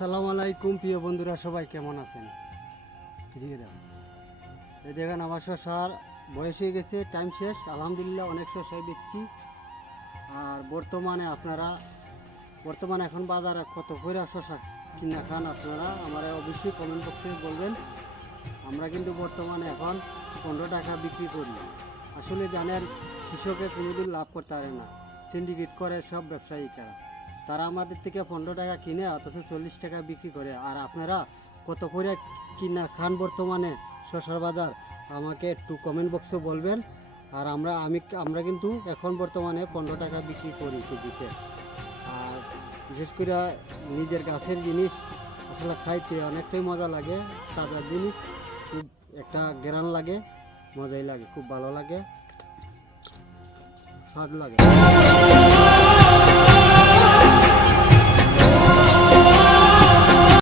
আসসালামু আলাইকুম প্রিয় বন্ধুরা, সবাই কেমন আছেন? এই দেখেন আমার শসার বয়স হয়ে গেছে, টাইম শেষ। আলহামদুলিল্লাহ অনেক শসাই বেচছি। আর বর্তমানে এখন বাজারে কত করে শসা কিনা খান আপনারা আমার অবশ্যই কমেন্ট বক্সে বলবেন। আমরা কিন্তু বর্তমানে এখন 15 টাকা বিক্রি করি। আসলে জানেন, কৃষকে কোনোদিন লাভ করতে পারে না, সিন্ডিকেট করে সব ব্যবসায়ীরা। তারা আমাদের থেকে 15 টাকা কিনে অথচ 40 টাকা বিক্রি করে। আর আপনারা কত করে কিনা খান বর্তমানে শসার বাজার, আমাকে একটু কমেন্ট বক্সে বলবেন। আর আমরা কিন্তু এখন বর্তমানে 15 টাকা বিক্রি করি কেজিতে। আর বিশেষ করে নিজের গাছের জিনিস আসলে খাইতে অনেকটাই মজা লাগে। তাজা জিনিস খুব একটা গ্রান লাগে, মজাই লাগে, খুব ভালো লাগে, স্বাদ লাগে।